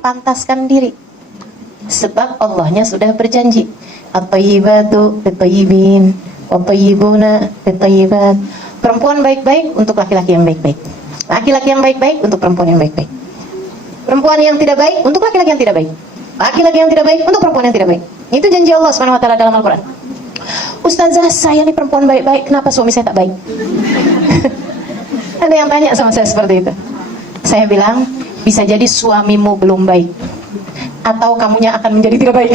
pantaskan diri. Sebab Allahnya sudah berjanji, at-thayyibatu lit-thayyibin, wat-thayyibuna lit-thayyibat. Perempuan baik-baik untuk laki-laki yang baik-baik. Laki-laki yang baik-baik untuk perempuan yang baik-baik. Perempuan yang tidak baik untuk laki-laki yang tidak baik. Laki-laki yang tidak baik untuk perempuan yang tidak baik. Itu janji Allah Subhanahu wa taala dalam Al-Qur'an. Ustazah, saya nih perempuan baik-baik, kenapa suami saya tak baik? Ada yang tanya sama saya seperti itu. Saya bilang, bisa jadi suamimu belum baik, atau kamunya akan menjadi tidak baik.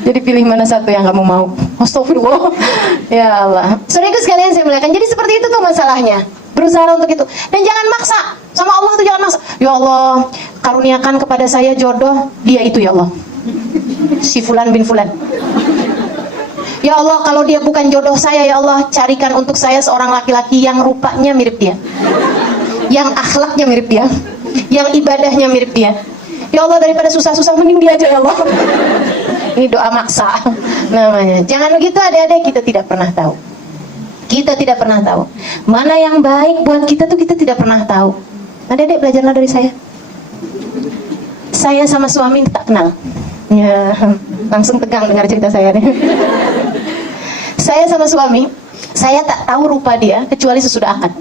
Jadi pilih mana satu yang kamu mau. Astagfirullah. Ya Allah. Saudaraku sekalian saya muliakan. Jadi seperti itu tuh masalahnya. Berusaha untuk itu. Dan jangan maksa. Sama Allah tuh jangan maksa. Ya Allah, karuniakan kepada saya jodoh dia itu ya Allah. Si fulan bin fulan. Ya Allah, kalau dia bukan jodoh saya, ya Allah, carikan untuk saya seorang laki-laki yang rupanya mirip dia, yang akhlaknya mirip dia, yang ibadahnya mirip dia. Ya Allah, daripada susah-susah mending dia aja ya Allah. Ini doa maksa namanya. Jangan begitu adik-adik, kita tidak pernah tahu. Kita tidak pernah tahu. Mana yang baik buat kita tuh kita tidak pernah tahu. Adik-adik belajarlah dari saya. Saya sama suami tak kenal. Ya, langsung tegang dengar cerita saya nih. Saya sama suami, saya tak tahu rupa dia kecuali sesudah akad.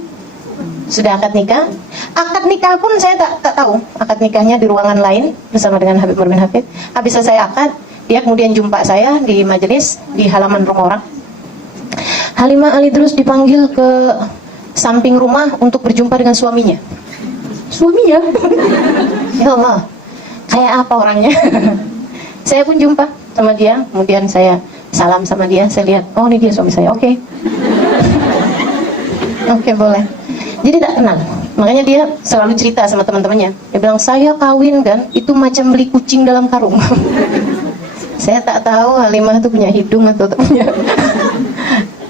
Sudah akad nikah. Akad nikah pun saya tak tahu. Akad nikahnya di ruangan lain bersama dengan Habib Nur bin Hafid. Habis selesai akad, dia kemudian jumpa saya di majelis di halaman rumah orang. Halimah Ali terus dipanggil ke samping rumah untuk berjumpa dengan suaminya. Suaminya? Ya Allah, kayak apa orangnya? Saya pun jumpa sama dia, kemudian saya salam sama dia, saya lihat, oh ini dia suami saya, oke. Oke, boleh. Jadi tak kenal, makanya dia selalu cerita sama teman-temannya. Dia bilang, saya kawin kan, itu macam beli kucing dalam karung. Saya tak tahu Halimah itu punya hidung atau tak punya.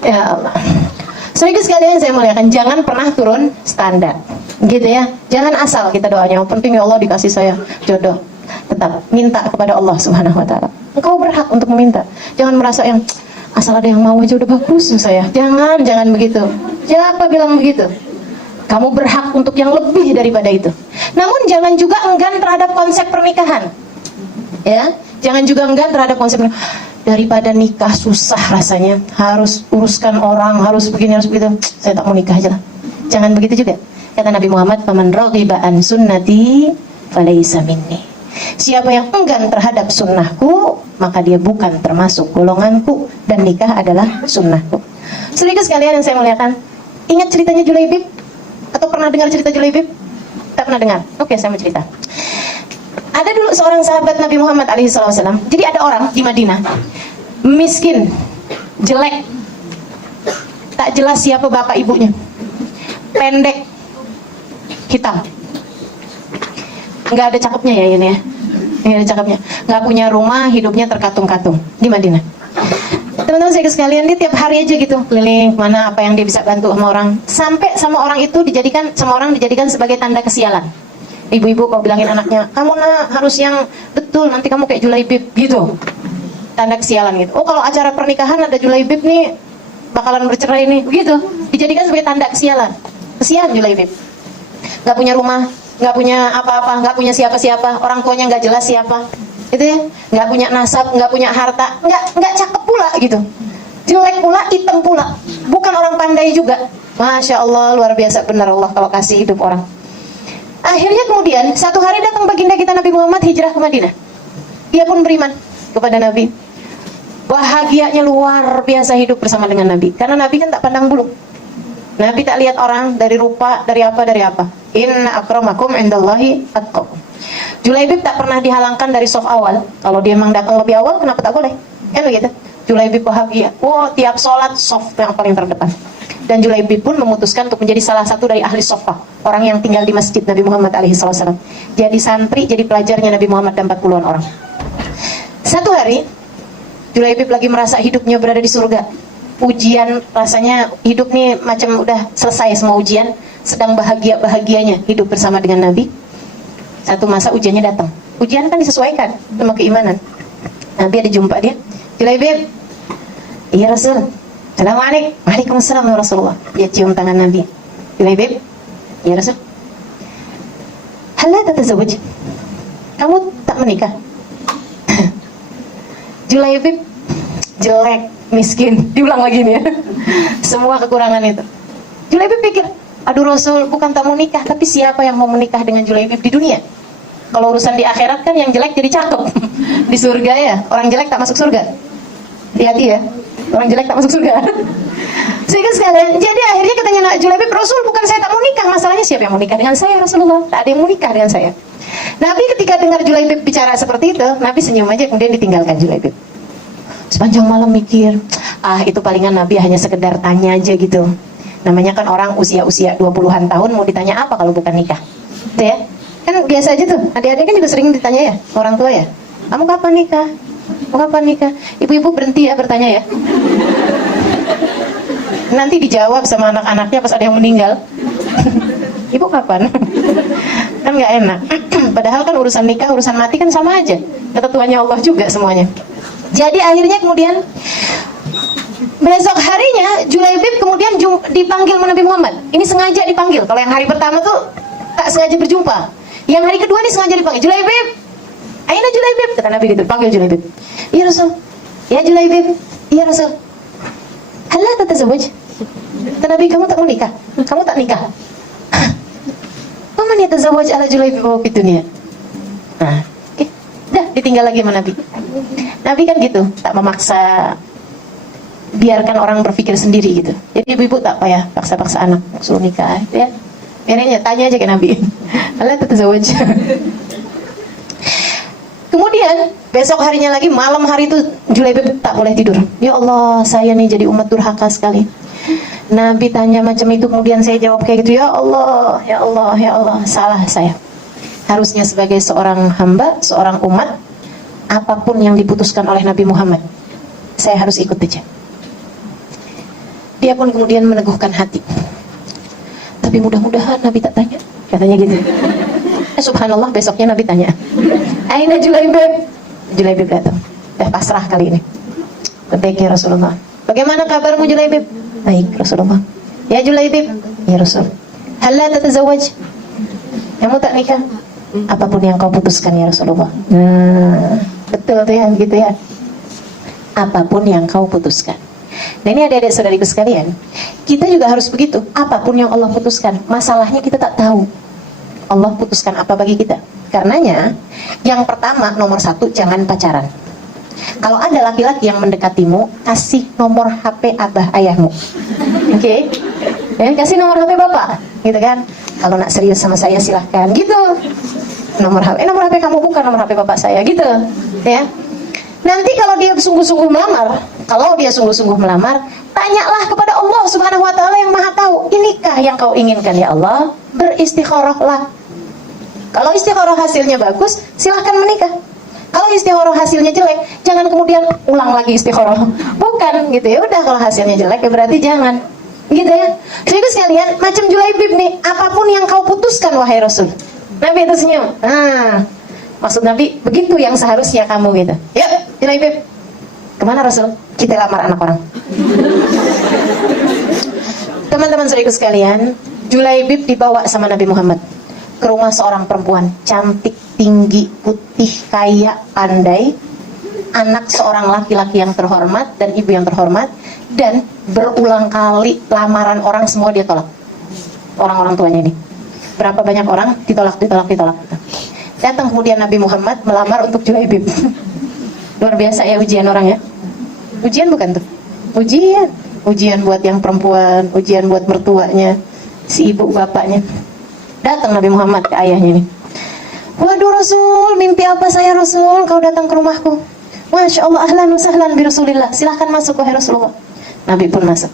Ya Allah. Saudara sekalian saya muliakan, jangan pernah turun standar, gitu ya. Jangan asal kita doanya, yang penting ya Allah dikasih saya jodoh. Tetap minta kepada Allah Subhanahu wa taala. Engkau berhak untuk meminta. Jangan merasa yang asal ada yang mau aja udah bagus saya. Jangan begitu. Siapa bilang begitu? Kamu berhak untuk yang lebih daripada itu. Namun jangan juga enggan terhadap konsep pernikahan. Ya, jangan juga enggan terhadap konsep daripada nikah susah rasanya, harus uruskan orang, harus begini, harus begitu. Saya tak mau nikah aja lah. Jangan begitu juga. Kata Nabi Muhammad, "Faman raghiba an sunnati falaysa minni." Siapa yang enggan terhadap sunnahku, maka dia bukan termasuk golonganku, dan nikah adalah sunnahku. Saudara sekalian yang saya muliakan, ingat ceritanya Julaibib? Atau pernah dengar cerita Julaibib? Tak pernah dengar? Oke, saya mau cerita. Ada dulu seorang sahabat Nabi Muhammad alaihissalam. Jadi ada orang di Madinah, miskin, jelek, tak jelas siapa bapak ibunya, pendek, hitam. Nggak ada cakepnya ya ini ya, nggak ada cakepnya, nggak punya rumah, hidupnya terkatung-katung di Madinah. Teman-teman saya sekalian, dia tiap hari aja gitu keliling mana apa yang dia bisa bantu sama orang, sampai sama orang itu dijadikan sebagai tanda kesialan. Ibu-ibu kalau bilangin anaknya, kamu harus yang betul, nanti kamu kayak Julaibib gitu, tanda kesialan gitu. Oh kalau acara pernikahan ada Julaibib nih bakalan bercerai nih, begitu dijadikan sebagai tanda kesialan. Kesian Julaibib, nggak punya rumah, nggak punya apa-apa, nggak punya siapa-siapa, orang tuanya nggak jelas siapa, itu ya, nggak punya nasab, nggak punya harta, nggak cakep pula gitu, jelek pula, hitam pula, bukan orang pandai juga. Masya Allah, luar biasa benar Allah kalau kasih hidup orang. Akhirnya kemudian satu hari datang baginda kita Nabi Muhammad hijrah ke Madinah. Dia pun beriman kepada Nabi. Bahagianya luar biasa hidup bersama dengan Nabi, karena Nabi kan tak pandang bulu. Nabi tak lihat orang dari rupa, dari apa. Inna akramakum indallahi atqakum. Julaibib tak pernah dihalangkan dari soft awal. Kalau dia memang datang lebih awal, kenapa tak boleh? Kan begitu. Julaibib bahagia. Oh, tiap sholat soft yang paling terdepan. Dan Julaibib pun memutuskan untuk menjadi salah satu dari ahli sofa, orang yang tinggal di masjid Nabi Muhammad alaihissalam. Jadi santri, jadi pelajarnya Nabi Muhammad dan 40-an orang. Satu hari, Julaibib lagi merasa hidupnya berada di surga. Ujian, rasanya hidup nih macam udah selesai semua ujian, sedang bahagianya hidup bersama dengan Nabi. Satu masa ujiannya datang. Ujian kan disesuaikan sama keimanan. Nabi ada jumpa dia. Julaibib, iya Rasul. Assalamualaikum. Waalaikumsalam ya Rasulullah. Dia cium tangan Nabi. Julaibib, iya Rasul. Hala tatazawwaj. kamu tak menikah? Julaibib jelek, miskin, diulang lagi nih ya. Semua kekurangan itu. Julaibib pikir, aduh Rasul, bukan tak mau nikah, tapi siapa yang mau menikah dengan Julaibib di dunia? Kalau urusan di akhirat kan yang jelek jadi cakep. Di surga ya, orang jelek tak masuk surga. Hati-hati ya, orang jelek tak masuk surga. Sehingga sekalian, jadi akhirnya katanya Julaibib, Rasul, bukan saya tak mau nikah, masalahnya siapa yang mau nikah dengan saya Rasulullah? Tak ada yang mau nikah dengan saya. Nabi ketika dengar Julaibib bicara seperti itu, Nabi senyum aja, kemudian ditinggalkan Julaibib. Sepanjang malam mikir, itu palingan Nabi hanya sekedar tanya aja gitu. Namanya kan orang usia-usia 20-an tahun mau ditanya apa kalau bukan nikah. Gitu ya. Kan biasa aja tuh, adik-adik kan juga sering ditanya ya, orang tua ya. Kamu kapan nikah? Kamu kapan nikah? Ibu-ibu berhenti ya bertanya ya. Nanti dijawab sama anak-anaknya pas ada yang meninggal. Ibu kapan? Kan nggak enak. Padahal kan urusan nikah, urusan mati kan sama aja. Ketentuannya Allah juga semuanya. Jadi akhirnya kemudian besok harinya Julaibib kemudian dipanggil sama Nabi Muhammad. Ini sengaja dipanggil. Kalau yang hari pertama tuh tak sengaja berjumpa. Yang hari kedua ini sengaja dipanggil. Julaibib, aina Julaibib, kata Nabi gitu. Panggil Julaibib. Iya Rasul. Ya Julaibib. Iya Rasul. Halla tatazawwaj. Kata Nabi, kamu tak mau nikah? Kamu tak nikah? Waman yatazawwaj ala Julaibib wa fid dunya. Nah, dah ditinggal lagi sama Nabi. Nabi kan gitu, tak memaksa, biarkan orang berpikir sendiri gitu. Jadi ibu-ibu tak payah paksa-paksa anak suruh nikah, gitu ya. Biarin, tanya aja ke Nabi. Allah tatazawwaj. Kemudian besok harinya lagi, malam hari itu Julaibib tak boleh tidur. Ya Allah, saya nih jadi umat durhaka sekali. Nabi tanya macam itu, kemudian saya jawab kayak gitu. Ya Allah, ya Allah, ya Allah, salah saya. Harusnya sebagai seorang hamba, seorang umat, apapun yang diputuskan oleh Nabi Muhammad, saya harus ikut aja. Dia pun kemudian meneguhkan hati. Tapi mudah-mudahan Nabi tak tanya, katanya gitu. Subhanallah, besoknya Nabi tanya, aina Julaibib? Julaibib datang. Pasrah kali ini. Baik ya Rasulullah. Bagaimana kabarmu Julaibib? Baik Rasulullah. Ya Julaibib? Ya Rasul. Halla tatazawwaj? Kamu tak nikah? Apapun yang kau putuskan ya Rasulullah. Betul tuh ya, gitu ya. Apapun yang kau putuskan. Nah ini adik-adik saudariku sekalian, kita juga harus begitu. Apapun yang Allah putuskan, masalahnya kita tak tahu Allah putuskan apa bagi kita. Karenanya, yang pertama, nomor 1, jangan pacaran. Kalau ada laki-laki yang mendekatimu, kasih nomor HP abah ayahmu. Oke? Dan kasih nomor HP bapak, gitu kan? Kalau nak serius sama saya silahkan, gitu. Nomor HP kamu bukan nomor HP bapak saya, gitu. Ya. Nanti kalau dia sungguh-sungguh melamar, tanyalah kepada Allah Subhanahu wa taala yang Maha tahu, inikah yang kau inginkan ya Allah? Beristikharahlah. Kalau istikharah hasilnya bagus, silahkan menikah. Kalau istikharah hasilnya jelek, jangan kemudian ulang lagi istikharah. Bukan gitu ya. Udah kalau hasilnya jelek ya berarti jangan. Gitu ya. Jadi sekalian, macam Julaibib nih, apapun yang kau putuskan wahai Rasul. Nabi itu senyum. Maksud Nabi, begitu yang seharusnya kamu gitu. Yuk, Julaibib. Kemana Rasul? Kita lamar anak orang. Teman-teman saudaraku sekalian, Julaibib dibawa sama Nabi Muhammad ke rumah seorang perempuan cantik, tinggi, putih, kaya, pandai, anak seorang laki-laki yang terhormat dan ibu yang terhormat, dan berulang kali lamaran orang semua dia tolak. Orang-orang tuanya ini. Berapa banyak orang ditolak. Datang kemudian Nabi Muhammad melamar untuk Julaibib. Luar biasa ya ujian orang ya. Ujian bukan tuh? Ujian buat yang perempuan, ujian buat mertuanya, si ibu bapaknya. Datang Nabi Muhammad ke ayahnya ini. Waduh Rasul, mimpi apa saya Rasul? Kau datang ke rumahku. Masya Allah, ahlan wa sahlan bi Rasulillah. Silahkan masuk wahai Rasulullah. Nabi pun masuk.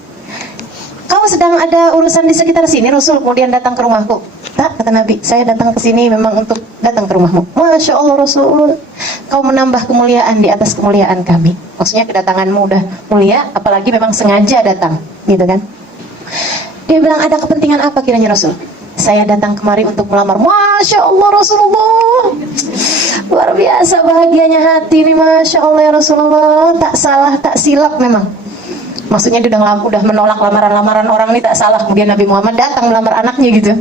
Kau sedang ada urusan di sekitar sini Rasul, kemudian datang ke rumahku. Tak, kata Nabi, saya datang ke sini memang untuk datang ke rumahmu. Masya Allah Rasul, kau menambah kemuliaan di atas kemuliaan kami. Maksudnya kedatanganmu udah mulia, apalagi memang sengaja datang, gitu kan? Dia bilang, ada kepentingan apa kiranya Rasul? Saya datang kemari untuk melamar. Masya Allah Rasulullah, luar biasa bahagianya hati ini. Masya Allah ya Rasulullah, tak salah, tak silap memang. Maksudnya dia udah menolak lamaran-lamaran orang ini, tak salah. Kemudian Nabi Muhammad datang melamar anaknya gitu.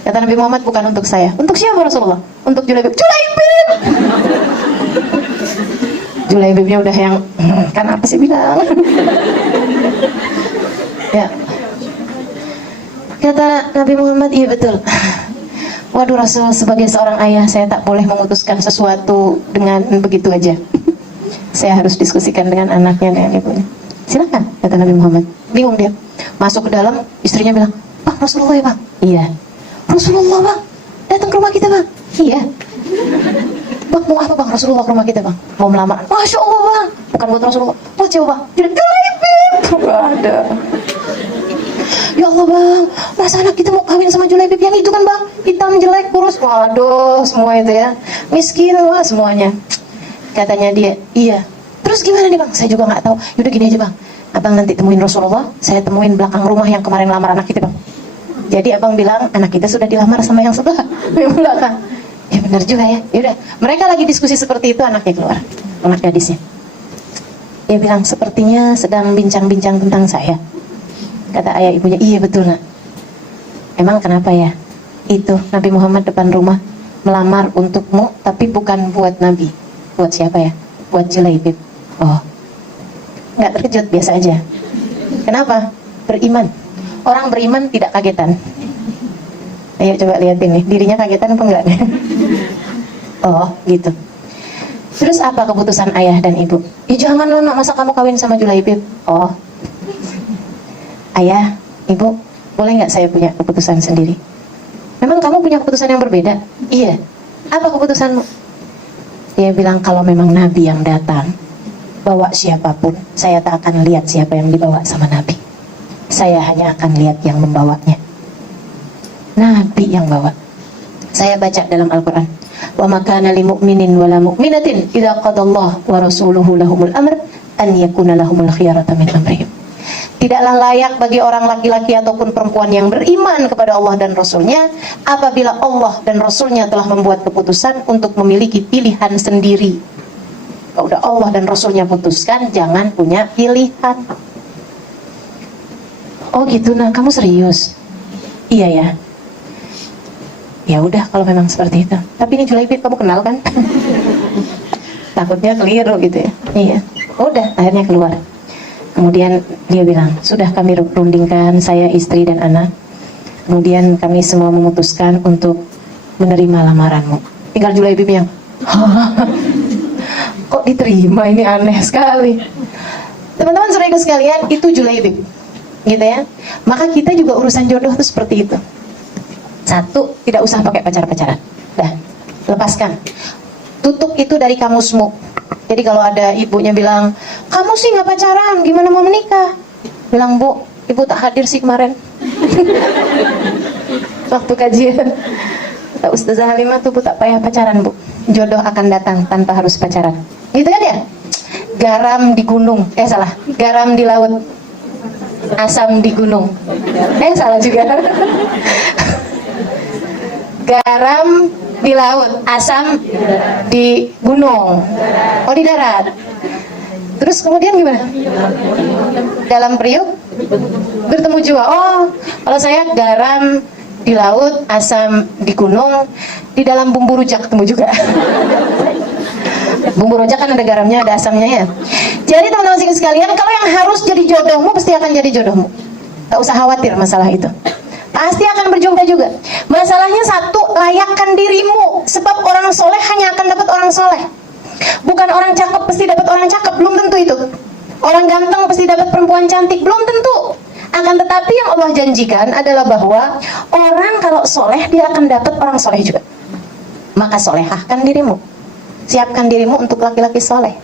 Kata Nabi Muhammad, bukan untuk saya. Untuk siapa Rasulullah? Untuk Julaibib. Julaibib! Julaibibnya udah yang, kan apa sih bilang? Ya. Kata Nabi Muhammad, iya betul. Waduh Rasul, sebagai seorang ayah saya tak boleh memutuskan sesuatu dengan begitu aja. Saya harus diskusikan dengan anaknya, dengan ibunya. Silakan, kata Nabi Muhammad. Bingung dia. Masuk ke dalam, istrinya bilang, Bang, Rasulullah ya Bang? Iya. Rasulullah Bang, datang ke rumah kita Bang? Iya. Bang, mau apa Bang Rasulullah ke rumah kita Bang? Mau melamar. Masya Allah Bang, bukan buat Rasulullah, buat siapa Bang? Julaibib. Gak ada. Ya Allah Bang, masa anak kita mau kawin sama Julaibib yang itu kan Bang? Hitam, jelek, kurus. Waduh, semua itu ya. Miskin wah semuanya. Katanya dia, iya. Terus gimana nih Bang? Saya juga nggak tahu. Yaudah gini aja Bang, Abang nanti temuin Rasulullah, saya temuin belakang rumah yang kemarin lamar anak kita Bang. Jadi Abang bilang anak kita sudah dilamar sama yang sebelah, yang belakang. Ya benar juga ya. Yaudah, mereka lagi diskusi seperti itu, anaknya keluar, anak gadisnya. Dia bilang, sepertinya sedang bincang-bincang tentang saya. Kata ayah ibunya, iya betul nak. Emang kenapa ya? Itu Nabi Muhammad depan rumah melamar untukmu, tapi bukan buat Nabi. Buat siapa ya? Buat Julaibib. Oh, nggak terkejut, biasa aja. Kenapa? Beriman. Orang beriman tidak kagetan. Ayo coba lihatin nih, dirinya kagetan apa enggak? Oh, gitu. Terus apa keputusan ayah dan ibu? Ya jangan loh, masa kamu kawin sama Julaibib? Oh, ayah, ibu, boleh nggak saya punya keputusan sendiri? Memang kamu punya keputusan yang berbeda? Iya. Apa keputusanmu? Dia bilang, kalau memang Nabi yang datang, bawa siapapun, saya tak akan lihat siapa yang dibawa sama Nabi. Saya hanya akan lihat yang membawanya. Nabi yang bawa. Saya baca dalam Al-Quran, wa makana li mu'minin wa la mu'minatin idza qadallahu wa rasuluhu lahumul amr an yakuna lahumul khiyarata min amrihim. Tidaklah layak bagi orang laki-laki ataupun perempuan yang beriman kepada Allah dan Rasulnya apabila Allah dan Rasulnya telah membuat keputusan untuk memiliki pilihan sendiri. Kalau udah Allah dan Rasulnya putuskan, jangan punya pilihan. Oh gitu, nah kamu serius? Iya ya. Ya udah kalau memang seperti itu. Tapi ini Julaibib kamu kenal kan? Takutnya keliru gitu ya. Iya. Udah, akhirnya keluar. Kemudian dia bilang, sudah kami rundingkan, saya, istri dan anak. Kemudian kami semua memutuskan untuk menerima lamaranmu. Tinggal Julaibib yang, kok diterima, ini aneh sekali. Teman-teman saudaraku sekalian, itu Julaibib. Gitu ya. Maka kita juga urusan jodoh itu seperti itu. Satu, tidak usah pakai pacar-pacaran. Dah, lepaskan. Tutup itu dari kamusmu. Jadi kalau ada ibunya bilang, kamu sih nggak pacaran, gimana mau menikah? Bilang, Bu, ibu tak hadir sih kemarin. Waktu kajian. Kata Ustazah Halimah tuh, Bu tak payah pacaran, Bu. Jodoh akan datang tanpa harus pacaran. Gitu kan ya? Garam di gunung. Salah. Garam di laut. Asam di gunung. Salah juga. Garam di laut, asam di gunung. Oh, di darat. Terus kemudian gimana? Dalam periuk bertemu jua. Oh, kalau saya garam di laut, asam di gunung, di dalam bumbu rujak ketemu juga. Bumbu rujak kan ada garamnya, ada asamnya ya. Jadi teman-teman sekalian, kalau yang harus jadi jodohmu pasti akan jadi jodohmu. Tak usah khawatir masalah itu. Pasti akan berjumpa juga. Masalahnya satu, layakkan dirimu. Sebab orang soleh hanya akan dapat orang soleh. Bukan orang cakep pasti dapat orang cakep, belum tentu itu. Orang ganteng pasti dapat perempuan cantik, belum tentu. Akan tetapi yang Allah janjikan adalah bahwa orang kalau soleh dia akan dapat orang soleh juga. Maka solehahkan dirimu. Siapkan dirimu untuk laki-laki soleh.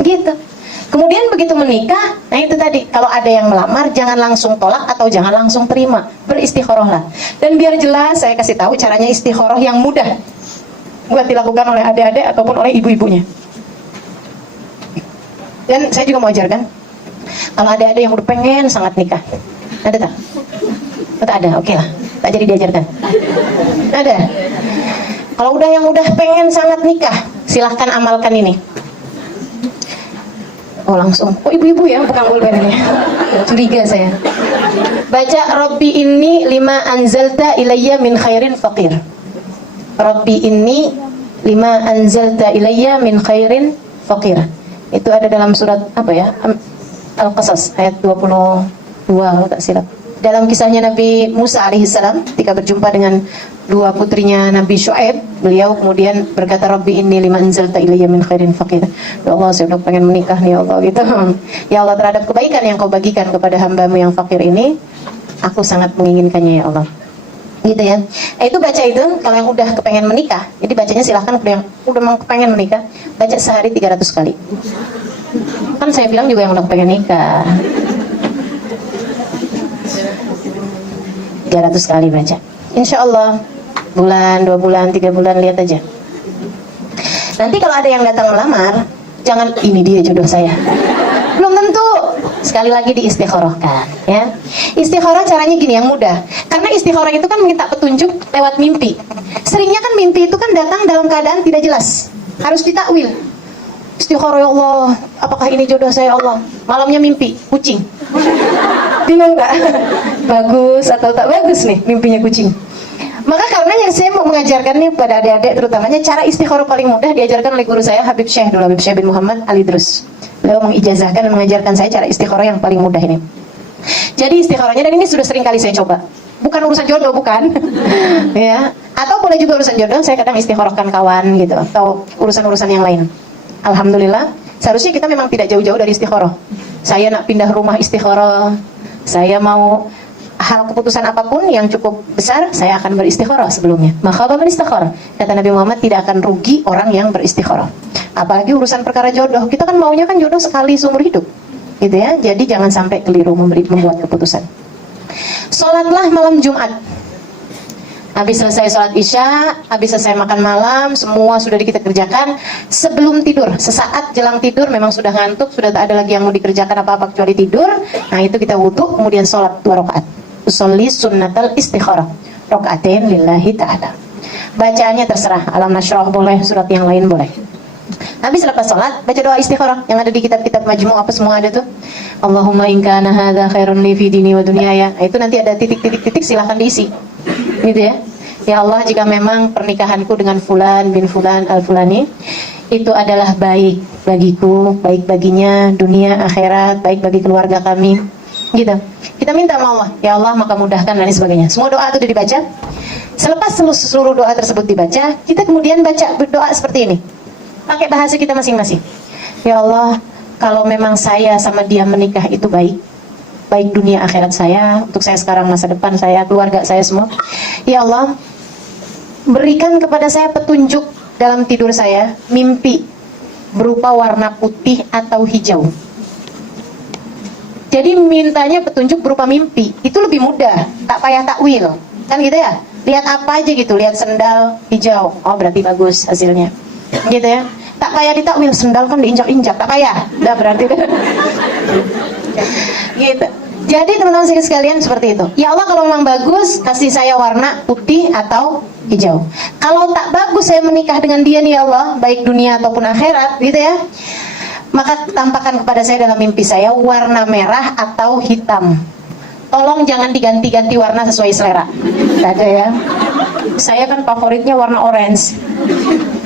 Begitu. Kemudian begitu menikah, nah itu tadi, kalau ada yang melamar, jangan langsung tolak atau jangan langsung terima, beristikharahlah. Dan biar jelas, saya kasih tahu caranya istikharah yang mudah buat dilakukan oleh adik-adik ataupun oleh ibu-ibunya. Dan saya juga mau ajarkan, kalau adik-adik yang udah pengen sangat nikah, ada tak? Oh, tak ada, oke lah, tak jadi diajarkan. Ada. Kalau udah yang udah pengen sangat nikah, silahkan amalkan ini. Oh langsung, oh ibu-ibu ya pegang pulpen ini. Curiga saya. Baca Rabbi inni lima anzalta ilayya min khairin faqir. Rabbi inni lima anzalta ilayya min khairin faqir. Itu ada dalam surat apa ya? Al-Qasas ayat 22 kalau tak silap. Dalam kisahnya Nabi Musa alaihissalam ketika berjumpa dengan dua putrinya Nabi Syuaib, beliau kemudian berkata Rabbi inni lima anzalta ilayya min khairin faqir. Ya Allah, saya udah pengen menikah nih ya Allah gitu. Ya Allah, terhadap kebaikan yang kau bagikan kepada hambamu yang fakir ini, aku sangat menginginkannya ya Allah. Gitu ya. Itu baca itu kalau yang udah kepengen menikah. Jadi bacanya silahkan kalau yang udah mau kepengen menikah, baca sehari 300 kali. Kan saya bilang juga yang udah kepengen nikah. 300 kali baca. Insya Allah bulan, 2 bulan, 3 bulan lihat aja. Nanti kalau ada yang datang melamar, jangan ini dia jodoh saya. Belum tentu. Sekali lagi diistikharahkan ya. Istikharah caranya gini yang mudah. Karena istikharah itu kan minta petunjuk lewat mimpi. Seringnya kan mimpi itu kan datang dalam keadaan tidak jelas. Harus ditakwil. Istikharah ya Allah, apakah ini jodoh saya ya Allah? Malamnya mimpi kucing. Bingung nggak? Bagus atau tak bagus nih mimpinya kucing. Maka karena yang saya mau mengajarkan nih pada adik-adik terutamanya cara istikharah paling mudah diajarkan oleh guru saya Habib Syekh dulu, Habib Syekh bin Muhammad Ali Drus. Beliau mengijazahkan dan mengajarkan saya cara istikharah yang paling mudah ini. Jadi istikharahnya, dan ini sudah sering kali saya coba. Bukan urusan jodoh, bukan. Ya. Atau boleh juga urusan jodoh, saya kadang istikharahkan kawan gitu atau urusan-urusan yang lain. Alhamdulillah, seharusnya kita memang tidak jauh-jauh dari istikharah. Saya nak pindah rumah istikharah. Saya mau hal keputusan apapun yang cukup besar, saya akan beristikharah sebelumnya. Maka apa beristikharah? Kata Nabi Muhammad, tidak akan rugi orang yang beristikharah. Apalagi urusan perkara jodoh, kita kan maunya kan jodoh sekali seumur hidup, gitu ya. Jadi jangan sampai keliru membuat keputusan. Sholatlah malam Jumat. Habis selesai sholat isya, habis selesai makan malam, semua sudah kita kerjakan. Sebelum tidur, sesaat jelang tidur memang sudah ngantuk, sudah tak ada lagi yang mau dikerjakan apa-apa kecuali tidur. Nah itu kita wudhu, kemudian sholat 2 rakaat. Usolli sunnatal istikharah, rakaatain lillahi ta'ala. Bacaannya terserah, alam nashrah boleh, surat yang lain boleh. Habis selepas sholat, baca doa istikharah yang ada di kitab-kitab majmu' apa semua ada tuh. Allahumma in kana hadza khairun li fi dini wa dunyaya. Nah, itu nanti ada titik-titik silahkan diisi. Gitu ya. Ya Allah, jika memang pernikahanku dengan fulan bin fulan al-fulani itu adalah baik bagiku, baik baginya dunia akhirat, baik bagi keluarga kami. Gitu. Kita minta sama Allah, ya Allah maka mudahkan dan lain sebagainya. Semua doa itu dibaca. Selepas seluruh doa tersebut dibaca, kita kemudian baca berdoa seperti ini. Pakai bahasa kita masing-masing. Ya Allah, kalau memang saya sama dia menikah itu baik, baik dunia akhirat saya, untuk saya sekarang, masa depan saya, keluarga saya semua. Ya Allah, berikan kepada saya petunjuk dalam tidur saya, mimpi berupa warna putih atau hijau. Jadi mintanya petunjuk berupa mimpi, itu lebih mudah, tak payah takwil, kan gitu ya. Lihat apa aja gitu, lihat sendal hijau, oh berarti bagus hasilnya, gitu ya. Tak payah ditakwil, sendal kan diinjak-injak, tak payah, udah berarti gitu. Jadi teman-teman sekalian seperti itu. Ya Allah, kalau memang bagus, kasih saya warna putih atau hijau. Kalau tak bagus saya menikah dengan dia nih ya Allah, baik dunia ataupun akhirat, gitu ya, maka tampakkan kepada saya dalam mimpi saya warna merah atau hitam. Tolong jangan diganti-ganti warna sesuai selera. Gak ada ya. Saya kan favoritnya warna orange.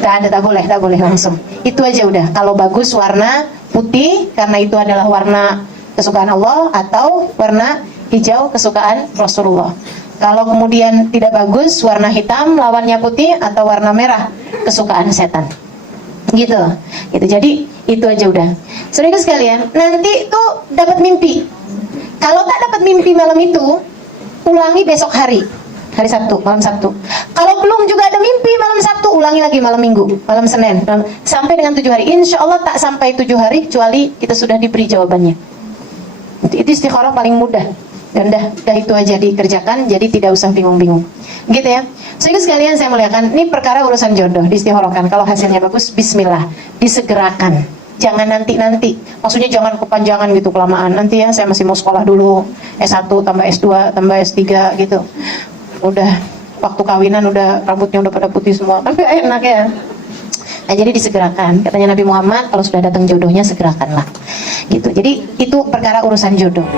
Gak ada, tak boleh langsung. Itu aja udah. Kalau bagus warna putih karena itu adalah warna kesukaan Allah, atau warna hijau kesukaan Rasulullah. Kalau kemudian tidak bagus, warna hitam lawannya putih, atau warna merah kesukaan setan. Gitu. Jadi itu aja udah. Saudara sekalian, nanti tuh dapat mimpi. Kalau tak dapat mimpi malam itu, ulangi besok hari Sabtu, malam Sabtu. Kalau belum juga ada mimpi malam Sabtu, ulangi lagi malam Minggu, malam Senin, sampai dengan 7 hari. Insya Allah tak sampai 7 hari, kecuali kita sudah diberi jawabannya. Itu istikharah paling mudah. Dan dah itu aja dikerjakan, jadi tidak usah bingung-bingung. Gitu ya. Sehingga sekalian saya muliakan, ini perkara urusan jodoh, diistikharahkan. Kalau hasilnya bagus, bismillah, disegerakan. Jangan nanti-nanti. Maksudnya jangan kepanjangan gitu, kelamaan. Nanti ya, saya masih mau sekolah dulu, S1 tambah S2 tambah S3 gitu. Udah waktu kawinan udah rambutnya udah pada putih semua. Tapi enak ya. Nah, jadi disegerakan. Katanya Nabi Muhammad, kalau sudah datang jodohnya segerakanlah. Gitu. Jadi itu perkara urusan jodoh.